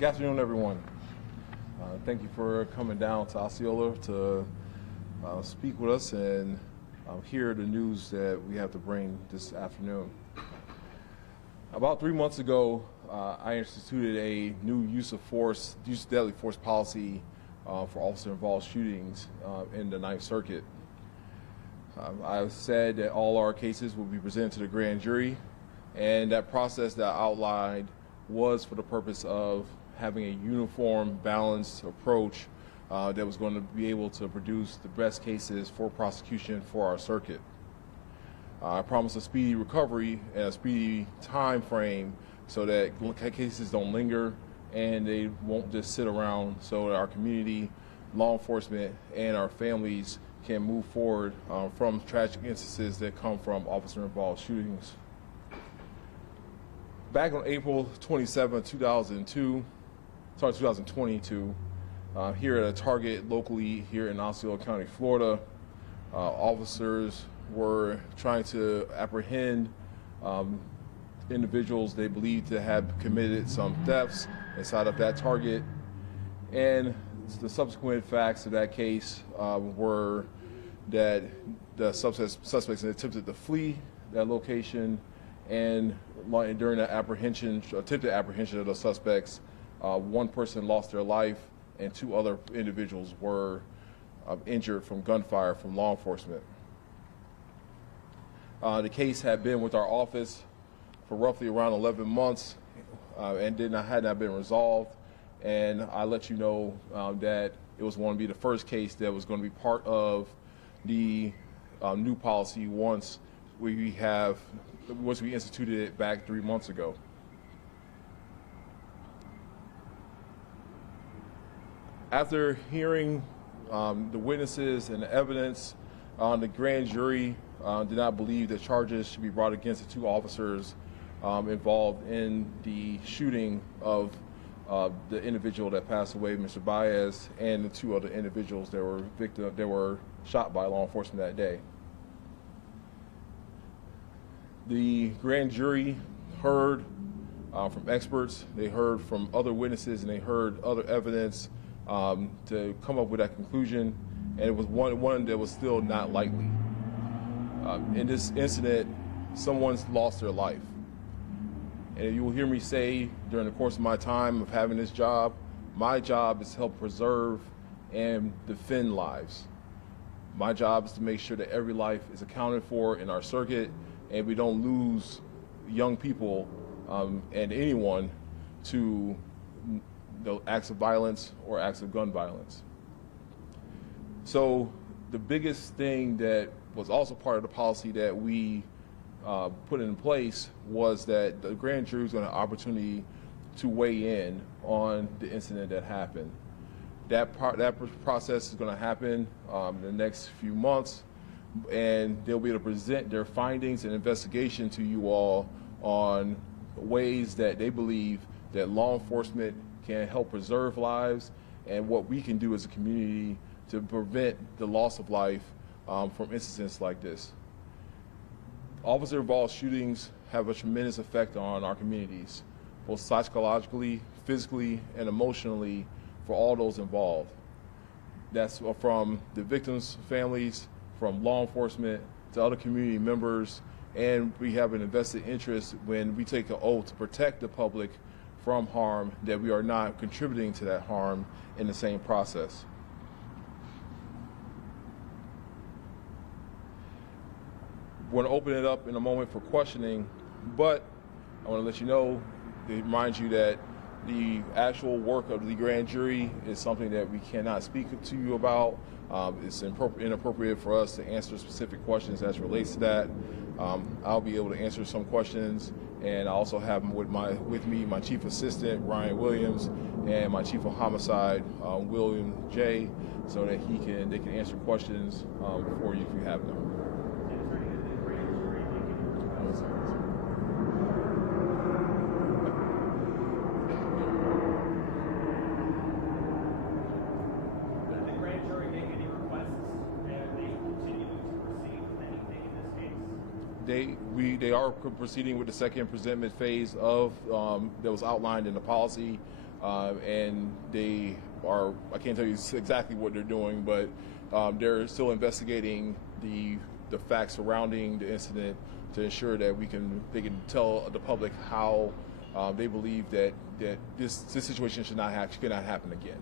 Good afternoon, everyone. Thank you for coming down to Osceola to speak with us and hear the news that we have to bring this afternoon. About 3 months ago, I instituted a new use of deadly force policy for officer-involved shootings in the Ninth Circuit. I said that all our cases will be presented to the grand jury, and that process that I outlined was for the purpose of having a uniform, balanced approach that was going to be able to produce the best cases for prosecution for our circuit. I promised a speedy recovery and a speedy time frame so that cases don't linger and they won't just sit around, so that our community, law enforcement, and our families can move forward from tragic instances that come from officer-involved shootings. Back on April 27, 2022, here at a target locally here in Osceola County, Florida, officers were trying to apprehend individuals they believed to have committed some thefts inside of that target. And the subsequent facts of that case were that the suspects attempted to flee that location, and during that attempted apprehension of the suspects, one person lost their life and 2 other individuals were injured from gunfire from law enforcement. The case had been with our office for roughly around 11 months and had not been resolved. And I let you know that it was going to be the first case that was going to be part of the new policy once we instituted it back 3 months ago. After hearing the witnesses and the evidence, the grand jury did not believe that charges should be brought against the 2 officers involved in the shooting of the individual that passed away, Mr. Baez, and the 2 other individuals that were shot by law enforcement that day. The grand jury heard from experts, they heard from other witnesses, and they heard other evidence to come up with that conclusion, and it was one that was still not likely. In this incident, someone's lost their life. And you will hear me say during the course of my time of having this job, my job is to help preserve and defend lives. My job is to make sure that every life is accounted for in our circuit and we don't lose young people and anyone to acts of violence or acts of gun violence. So the biggest thing that was also part of the policy that we put in place was that the grand jury was going to have an opportunity to weigh in on the incident that happened. That process is going to happen in the next few months, and they'll be able to present their findings and investigation to you all on ways that they believe that law enforcement can help preserve lives and what we can do as a community to prevent the loss of life from incidents like this. Officer-involved shootings have a tremendous effect on our communities, both psychologically, physically, and emotionally for all those involved. That's from the victims' families, from law enforcement, to other community members, and we have an invested interest when we take an oath to protect the public from harm, that we are not contributing to that harm in the same process. We're going to open it up in a moment for questioning, but I want to let you know, to remind you that the actual work of the grand jury is something that we cannot speak to you about. It's inappropriate for us to answer specific questions as relates to that. I'll be able to answer some questions, and I also have with me my chief assistant, Ryan Williams, and my chief of homicide, William J., so that they can answer questions for you if you have them. They are proceeding with the second presentment phase of that was outlined in the policy. and they are, I can't tell you exactly what they're doing, but they're still investigating the facts surrounding the incident to ensure that they can tell the public how they believe that this situation should not happen again.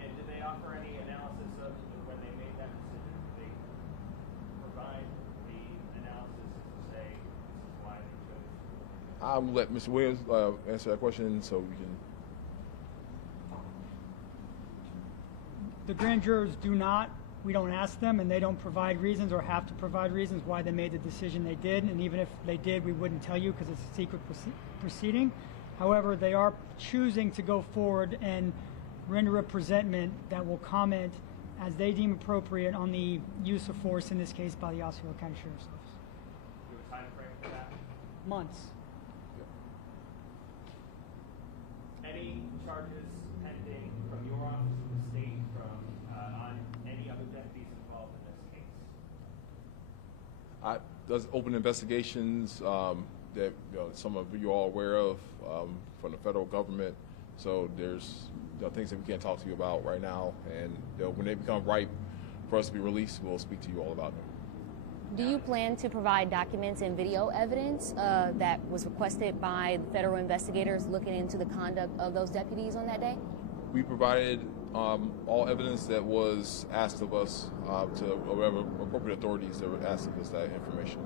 And did they offer any analysis of when they made that decision? Did they provide the analysis to say this is why they chose? I'll let Mr. Williams answer that question so we can. The grand jurors do not. We don't ask them, and they don't provide reasons or have to provide reasons why they made the decision they did. And even if they did, we wouldn't tell you because it's a secret proceeding. However, they are choosing to go forward and render a presentment that will comment as they deem appropriate on the use of force, in this case by the Osceola County Sheriff's Office. Do you have a time frame for that? Months. Any charges pending from your office or the state on any other deputies involved in this case? Does open investigations that some of you all are aware of from the federal government. So there's things that we can't talk to you about right now, and when they become ripe for us to be released, we'll speak to you all about them. Do you plan to provide documents and video evidence that was requested by federal investigators looking into the conduct of those deputies on that day? We provided all evidence that was asked of us to whatever appropriate authorities that were asked of us that information.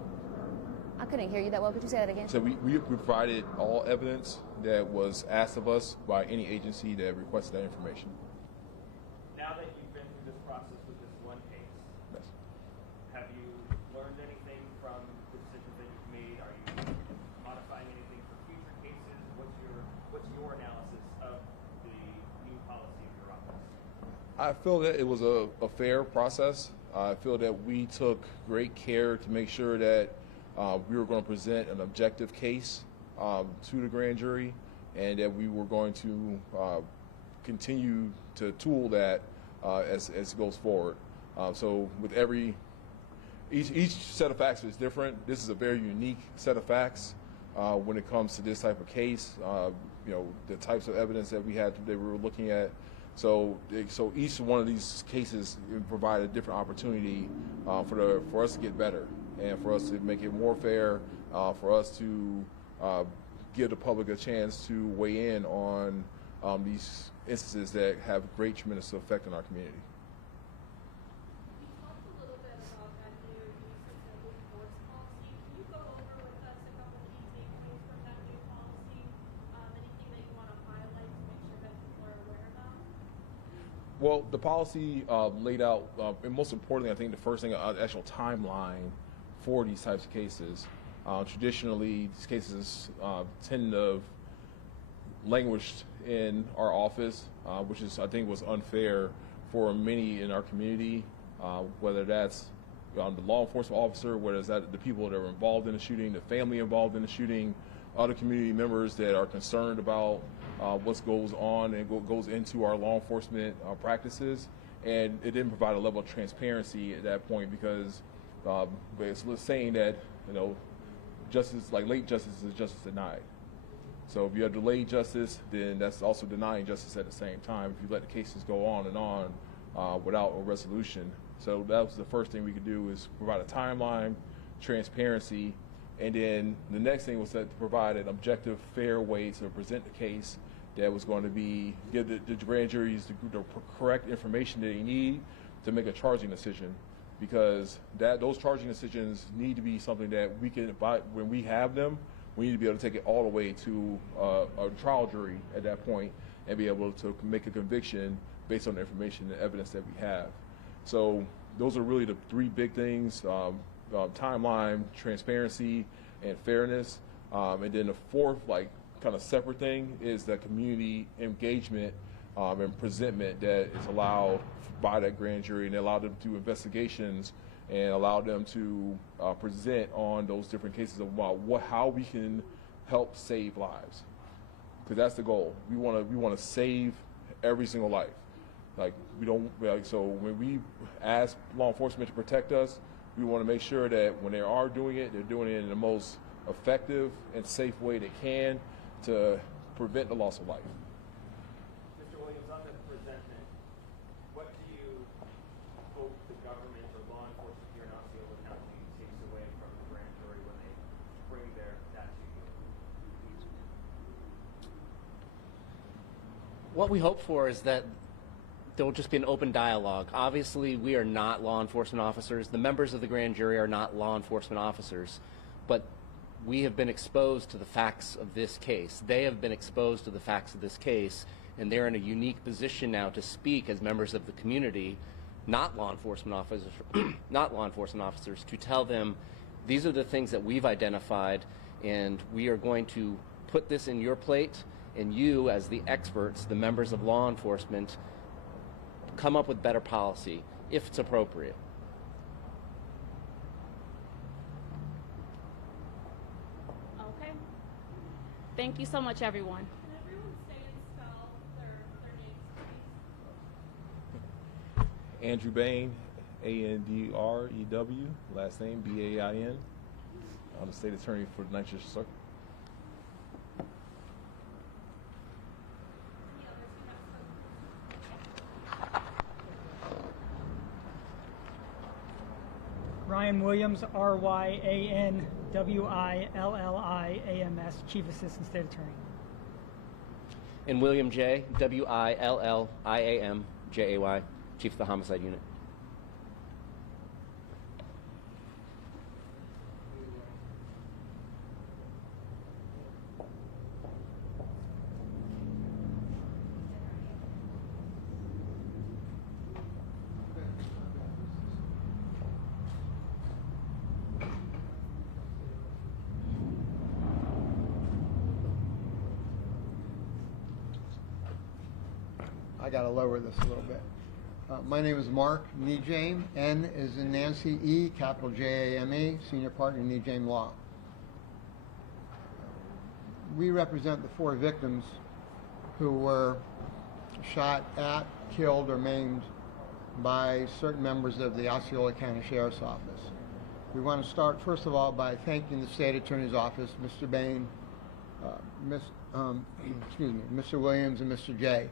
I couldn't hear you that well. Could you say that again? So we provided all evidence that was asked of us by any agency that requested that information. Now that you've been through this process with this one case, Yes. have you learned anything from the decisions that you've made? Are you modifying anything for future cases? What's your analysis of the new policy of your office? I feel that it was a fair process. I feel that we took great care to make sure that we were going to present an objective case to the grand jury, and that we were going to continue to tool that as it goes forward. So with each set of facts is different. This is a very unique set of facts when it comes to this type of case. The types of evidence that we were looking at. So each one of these cases provide a different opportunity for us to get better and for us to make it more fair, for us to give the public a chance to weigh in on these instances that have great, tremendous effect on our community. You talked a little bit about that new use of deadly force policy. Can you go over with us a couple key takeaways from that new policy? Anything that you want to highlight to make sure that people are aware about? Well, the policy laid out, and most importantly, I think the first thing, actual timeline for these types of cases. Traditionally, these cases tend to have languished in our office, which I think was unfair for many in our community, whether that's the law enforcement officer, whether it's that the people that are involved in the shooting, the family involved in the shooting, other community members that are concerned about what goes on and what goes into our law enforcement practices. And it didn't provide a level of transparency at that point because it's saying that, justice, like late justice is justice denied. So if you have delayed justice, then that's also denying justice at the same time if you let the cases go on and on without a resolution. So that was the first thing we could do, is provide a timeline, transparency, and then the next thing was to provide an objective, fair way to present the case that was going to give the grand juries the correct information that they need to make a charging decision. Because those charging decisions need to be something that we can, when we have them, we need to be able to take it all the way to a trial jury at that point and be able to make a conviction based on the information and evidence that we have. So those are really the three big things: timeline, transparency, and fairness. And then the fourth, kind of separate thing is the community engagement and presentment that is allowed by that grand jury, and they allow them to do investigations and allow them to present on those different cases about how we can help save lives, because that's the goal. We want to save every single life. So when we ask law enforcement to protect us, we want to make sure that when they are doing it, they're doing it in the most effective and safe way they can to prevent the loss of life. What we hope for is that there will just be an open dialogue. Obviously, we are not law enforcement officers. The members of the grand jury are not law enforcement officers. But we have been exposed to the facts of this case. They have been exposed to the facts of this case, and they're in a unique position now to speak as members of the community, not law enforcement officers, to tell them these are the things that we've identified, and we are going to put this in your plate, and you, as the experts, the members of law enforcement, come up with better policy if it's appropriate. Okay. Thank you so much, everyone. Can everyone say and spell their names, please? Andrew Bain, Andrew, last name Bain. I'm the state attorney for the 9th District Circuit. Any others who have spoken? Ryan Williams, RyanWilliams, Chief Assistant State Attorney. And William J., Williamjay, Chief of the Homicide Unit. I got to lower this a little bit. My name is Mark Nejame. N is in Nancy, E, capital J-A-M-E, senior partner in Nejame Law. We represent the 4 victims who were shot at, killed, or maimed by certain members of the Osceola County Sheriff's Office. We want to start, first of all, by thanking the State Attorney's Office, Mr. Bain, Mr. Williams, and Mr. J.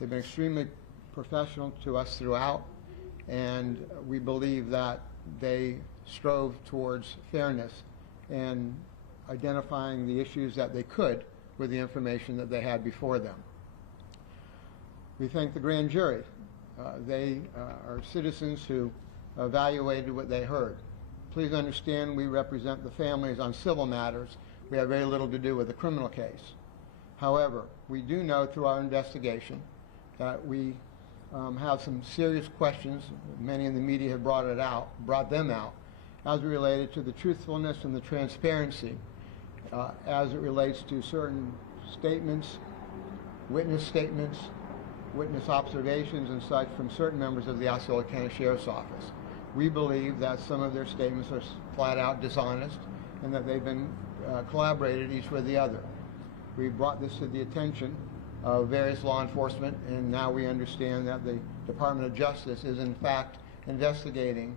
They've been extremely professional to us throughout, and we believe that they strove towards fairness and identifying the issues that they could with the information that they had before them. We thank the grand jury. They are citizens who evaluated what they heard. Please understand we represent the families on civil matters. We have very little to do with the criminal case. However, we do know through our investigation that we have some serious questions. Many in the media have brought them out, as it related to the truthfulness and the transparency as it relates to certain statements, witness observations and such from certain members of the Osceola County Sheriff's Office. We believe that some of their statements are flat out dishonest and that they've been collaborated each with the other. We brought this to the attention of various law enforcement, and now we understand that the Department of Justice is in fact investigating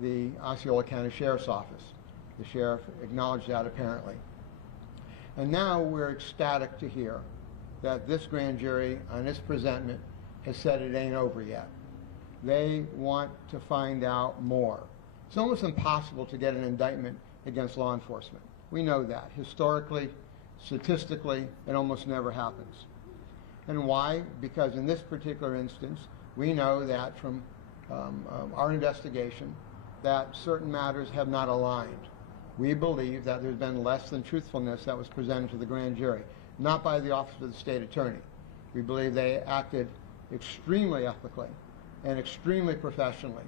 the Osceola County Sheriff's Office. The sheriff acknowledged that apparently. And now we're ecstatic to hear that this grand jury on its presentment has said it ain't over yet. They want to find out more. It's almost impossible to get an indictment against law enforcement. We know that. Historically, statistically, it almost never happens. And why? Because in this particular instance, we know that from our investigation that certain matters have not aligned. We believe that there's been less than truthfulness that was presented to the grand jury, not by the Office of the State Attorney. We believe they acted extremely ethically and extremely professionally,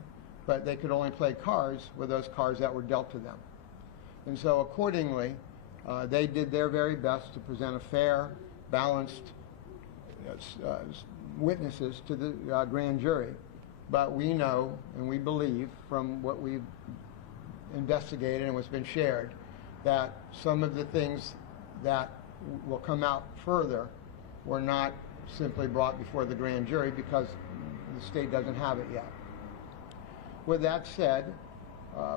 but they could only play cards with those cards that were dealt to them. And so accordingly, they did their very best to present a fair, balanced witnesses to the grand jury. But we know and we believe from what we've investigated and what's been shared that some of the things that will come out further were not simply brought before the grand jury because the state doesn't have it yet. With that said,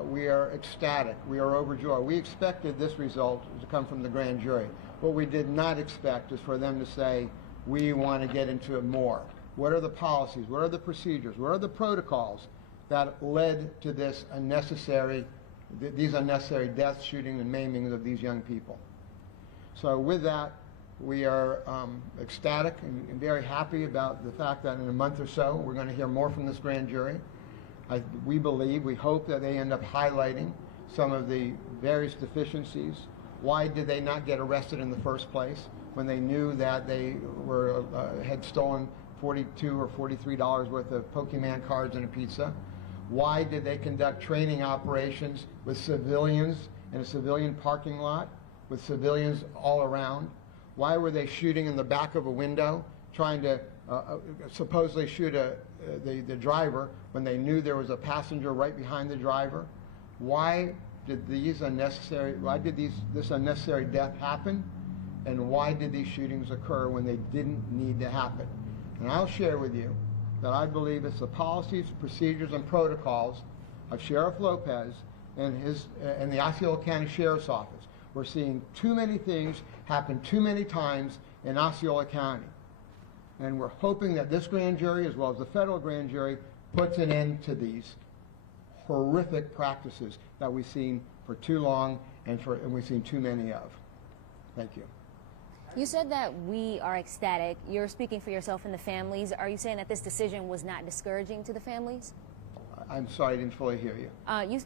we are ecstatic. We are overjoyed. We expected this result to come from the grand jury. What we did not expect is for them to say, we want to get into it more. What are the policies? What are the procedures? What are the protocols that led to these unnecessary deaths, shootings, and maimings of these young people? So with that, We are ecstatic and very happy about the fact that in a month or so we're going to hear more from this grand jury. We hope that they end up highlighting some of the various deficiencies. Why did they not get arrested in the first place when they knew that they had stolen $42 or $43 worth of Pokemon cards and a pizza? Why did they conduct training operations with civilians in a civilian parking lot, with civilians all around? Why were they shooting in the back of a window, trying to supposedly shoot the driver when they knew there was a passenger right behind the driver? Why did this unnecessary death happen? And why did these shootings occur when they didn't need to happen? And I'll share with you that I believe it's the policies, procedures, and protocols of Sheriff Lopez and the Osceola County Sheriff's Office. We're seeing too many things happen too many times in Osceola County. And we're hoping that this grand jury, as well as the federal grand jury, puts an end to these horrific practices that we've seen for too long and we've seen too many of. Thank you. You said that we are ecstatic. You're speaking for yourself and the families. Are you saying that this decision was not discouraging to the families? I'm sorry, I didn't fully hear you.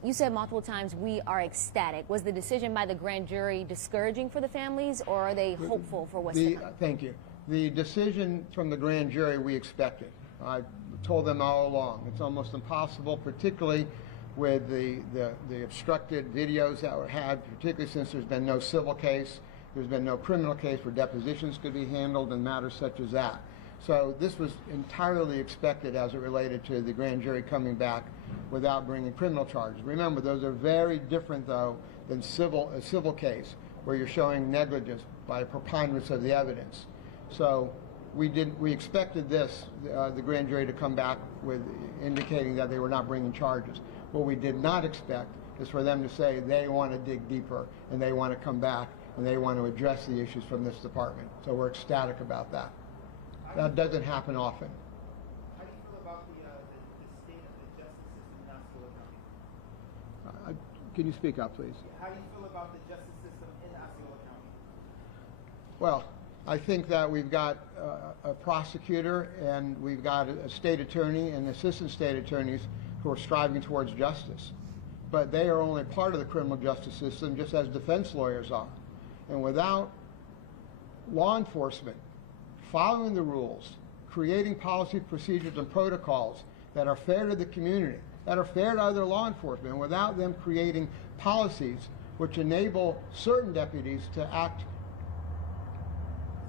You said multiple times we are ecstatic. Was the decision by the grand jury discouraging for the families, or are they hopeful for what's to come? Thank you. The decision from the grand jury we expected. I told them all along. It's almost impossible, particularly with the obstructed videos that were had, particularly since there's been no civil case. There's been no criminal case where depositions could be handled and matters such as that. So this was entirely expected as it related to the grand jury coming back without bringing criminal charges. Remember, those are very different, though, than a civil case where you're showing negligence by a preponderance of the evidence. So we expected the grand jury to come back with indicating that they were not bringing charges. What we did not expect is for them to say they want to dig deeper and they want to come back and they want to address the issues from this department. So we're ecstatic about that. That doesn't happen often. How do you feel about the state of the justice system in Osceola County? Can you speak up, please? How do you feel about the justice system in Osceola County? Well, I think that we've got a prosecutor and we've got a state attorney and assistant state attorneys who are striving towards justice. But they are only part of the criminal justice system, just as defense lawyers are. And without law enforcement following the rules, creating policy, procedures, and protocols that are fair to the community, that are fair to other law enforcement, and without them creating policies which enable certain deputies to act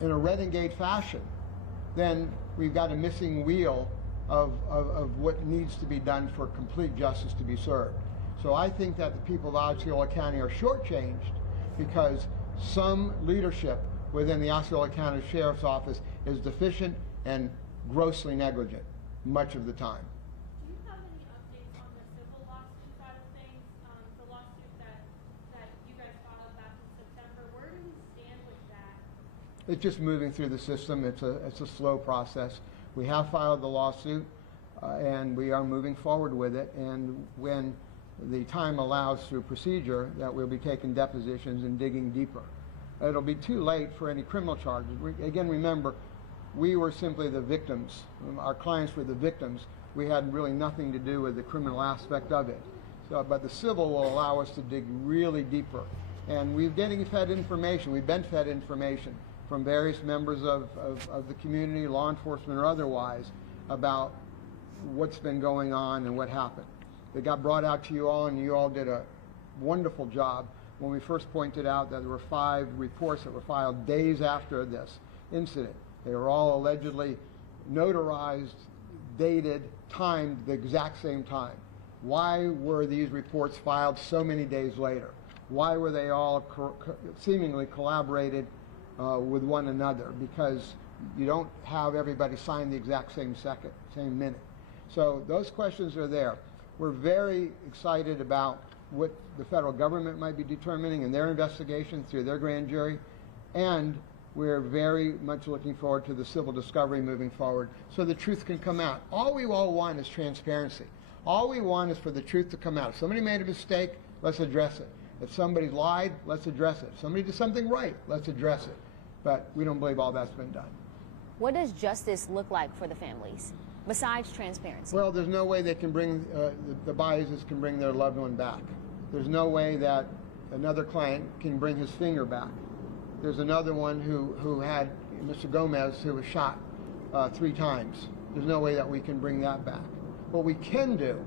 in a renegade fashion, then we've got a missing wheel of what needs to be done for complete justice to be served. So I think that the people of Osceola County are shortchanged because some leadership within the Osceola County Sheriff's Office is deficient and grossly negligent much of the time. Do you have any updates on the civil lawsuit side of things? The lawsuit that you guys filed back in September, where do we stand with that? It's just moving through the system. It's a slow process. We have filed the lawsuit and we are moving forward with it, and when the time allows through procedure that we'll be taking depositions and digging deeper. It'll be too late for any criminal charges. Again, remember, we were simply the victims. Our clients were the victims. We had really nothing to do with the criminal aspect of it. So, but the civil will allow us to dig really deeper. And we're getting fed information. We've been fed information from various members of the community, law enforcement or otherwise, about what's been going on and what happened. It got brought out to you all, and you all did a wonderful job when we first pointed out that there were 5 reports that were filed days after this incident. They were all allegedly notarized, dated, timed the exact same time. Why were these reports filed so many days later? Why were they all seemingly collaborated with one another? Because you don't have everybody sign the exact same second, same minute. So those questions are there. We're very excited about what the federal government might be determining in their investigation through their grand jury, and we're very much looking forward to the civil discovery moving forward so the truth can come out. All we all want is transparency. All we want is for the truth to come out. If somebody made a mistake, let's address it. If somebody lied, let's address it. If somebody did something right, let's address it. But we don't believe all that's been done. What does justice look like for the families, besides transparency? Well, there's no way they can bring, the Baez's can bring their loved one back. There's no way that another client can bring his finger back. There's another one who had, Mr. Gomez, who was shot 3 times. There's no way that we can bring that back. What we can do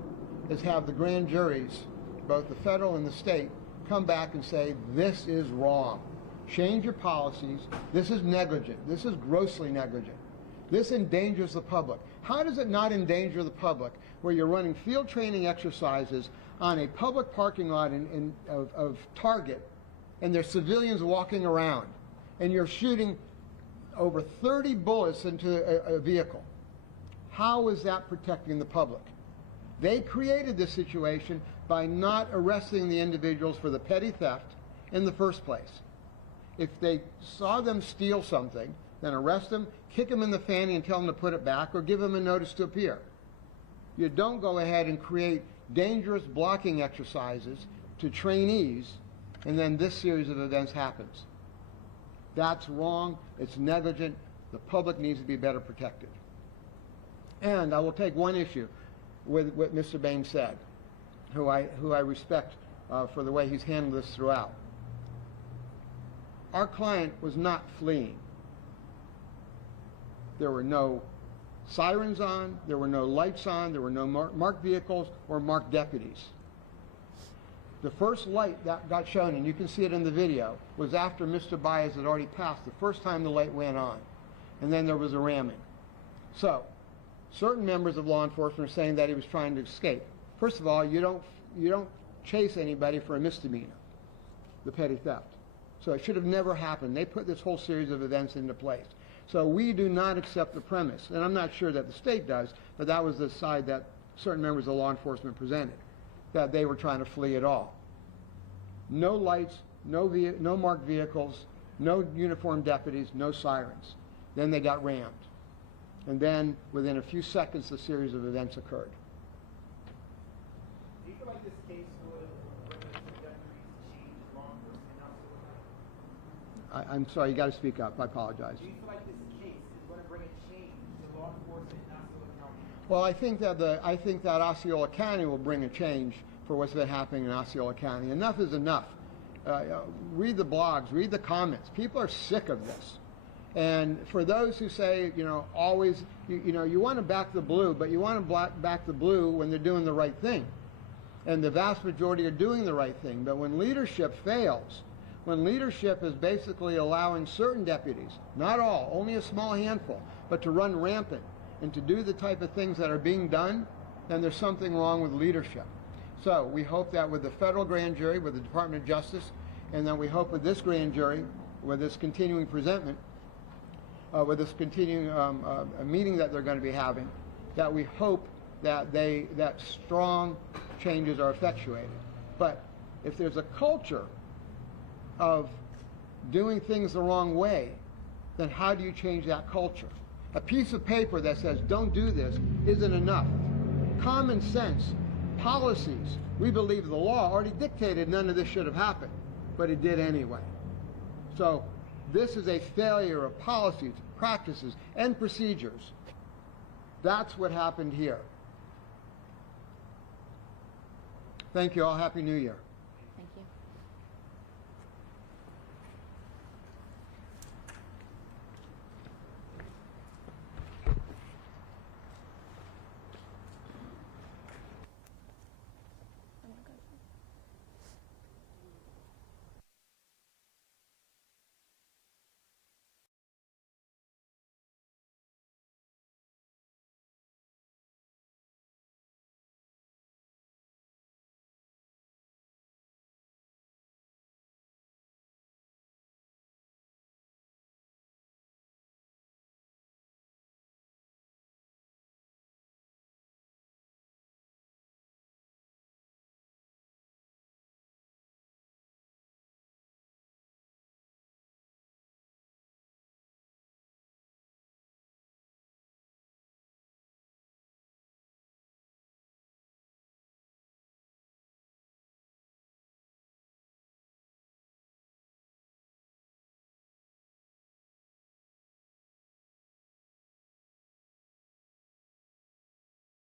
is have the grand juries, both the federal and the state, come back and say, this is wrong. Change your policies. This is negligent. This is grossly negligent. This endangers the public. How does it not endanger the public where you're running field training exercises on a public parking lot of Target, and there's civilians walking around, and you're shooting over 30 bullets into a vehicle? How is that protecting the public? They created this situation by not arresting the individuals for the petty theft in the first place. If they saw them steal something, then arrest them, kick them in the fanny and tell them to put it back, or give them a notice to appear. You don't go ahead and create dangerous blocking exercises to trainees, and then this series of events happens. That's wrong. It's negligent. The public needs to be better protected. And I will take one issue with what Mr. Bain said, who I respect for the way he's handled this throughout. Our client was not fleeing. There were no sirens on, there were no lights on, there were no marked vehicles or marked deputies. The first light that got shown, and you can see it in the video, was after Mr. Baez had already passed, the first time the light went on. And then there was a ramming. So, certain members of law enforcement are saying that he was trying to escape. First of all, you don't chase anybody for a misdemeanor, the petty theft. So it should have never happened. They put this whole series of events into place. So we do not accept the premise, and I'm not sure that the state does, but that was the side that certain members of law enforcement presented, that they were trying to flee at all. No lights, no marked vehicles, no uniformed deputies, no sirens. Then they got rammed. And then, within a few seconds, the series of events occurred. Do you feel like this case would bring the trajectories change law enforcement in Osceola County? I'm sorry, you got to speak up. I apologize. Do you feel like this case is going to bring a change to law enforcement in Osceola County? Well, I think that Osceola County will bring a change for what's been happening in Osceola County. Enough is enough. Read the blogs, read the comments. People are sick of this. And for those who say, always, you want to back the blue, but you want to back the blue when they're doing the right thing. And the vast majority are doing the right thing. But when leadership fails, when leadership is basically allowing certain deputies, not all, only a small handful, but to run rampant and to do the type of things that are being done, then there's something wrong with leadership. So we hope that with the federal grand jury, with the Department of Justice, and then we hope with this grand jury, with this continuing presentment, with this continuing meeting that they're going to be having, that we hope that that strong changes are effectuated. But if there's a culture of doing things the wrong way, then how do you change that culture? A piece of paper that says don't do this isn't enough. Common sense, policies, we believe the law already dictated none of this should have happened, but it did anyway. So this is a failure of policies, practices, and procedures. That's what happened here. Thank you all. Happy New Year.